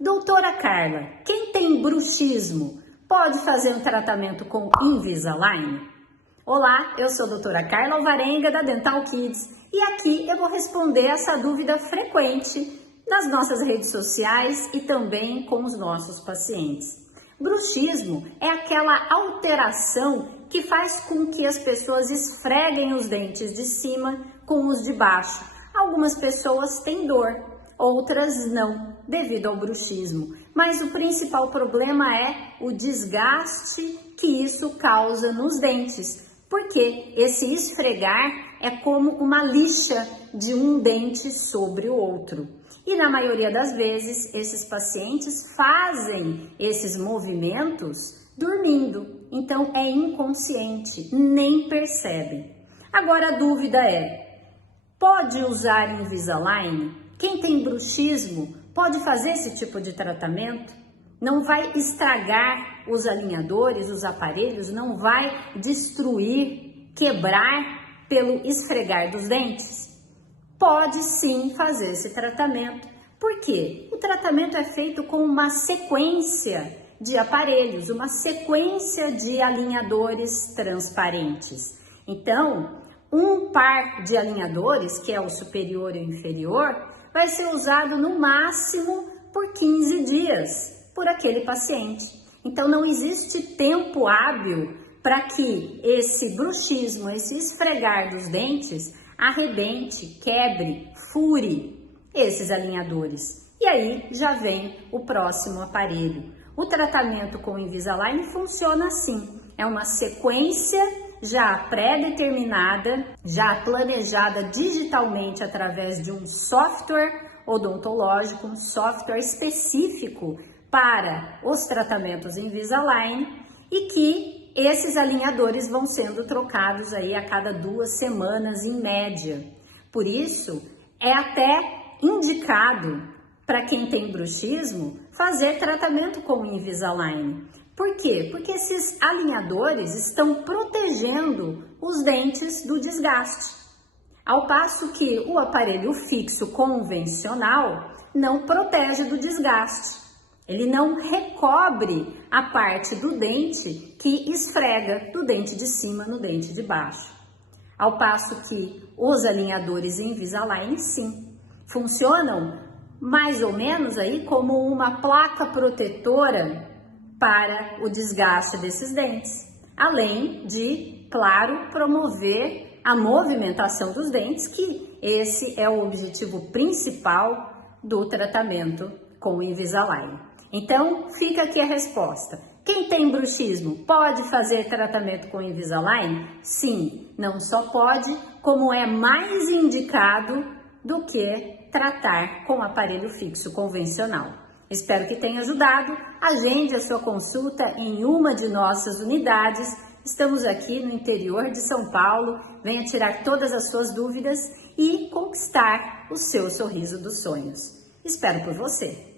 Doutora Carla, quem tem bruxismo pode fazer um tratamento com Invisalign? Olá, eu sou a doutora Carla Alvarenga da Dental Kids e aqui eu vou responder essa dúvida frequente nas nossas redes sociais e também com os nossos pacientes. Bruxismo é aquela alteração que faz com que as pessoas esfreguem os dentes de cima com os de baixo. Algumas pessoas têm dor, outras não, devido ao bruxismo. Mas o principal problema é o desgaste que isso causa nos dentes, porque esse esfregar é como uma lixa de um dente sobre o outro. E na maioria das vezes, esses pacientes fazem esses movimentos dormindo, então é inconsciente, nem percebem. Agora a dúvida é, pode usar Invisalign? Quem tem bruxismo pode fazer esse tipo de tratamento? Não vai estragar os alinhadores, os aparelhos, não vai destruir, quebrar pelo esfregar dos dentes? Pode sim fazer esse tratamento. Por quê? O tratamento é feito com uma sequência de aparelhos, uma sequência de alinhadores transparentes. Então, um par de alinhadores, que é o superior e o inferior, vai ser usado no máximo por 15 dias por aquele paciente. Então, não existe tempo hábil para que esse bruxismo, esse esfregar dos dentes, arrebente, quebre, fure esses alinhadores. E aí já vem o próximo aparelho. O tratamento com Invisalign funciona assim, é uma sequência já pré-determinada, já planejada digitalmente através de um software odontológico, um software específico para os tratamentos Invisalign e que esses alinhadores vão sendo trocados aí a cada 2 semanas em média. Por isso, é até indicado para quem tem bruxismo fazer tratamento com Invisalign. Por quê? Porque esses alinhadores estão protegendo os dentes do desgaste. Ao passo que o aparelho fixo convencional não protege do desgaste. Ele não recobre a parte do dente que esfrega do dente de cima no dente de baixo. Ao passo que os alinhadores Invisalign, sim, funcionam mais ou menos aí como uma placa protetora para o desgaste desses dentes, além de, claro, promover a movimentação dos dentes, que esse é o objetivo principal do tratamento com o Invisalign. Então, fica aqui a resposta. Quem tem bruxismo pode fazer tratamento com Invisalign? Sim, não só pode, como é mais indicado do que tratar com aparelho fixo convencional. Espero que tenha ajudado. Agende a sua consulta em uma de nossas unidades. Estamos aqui no interior de São Paulo. Venha tirar todas as suas dúvidas e conquistar o seu sorriso dos sonhos. Espero por você!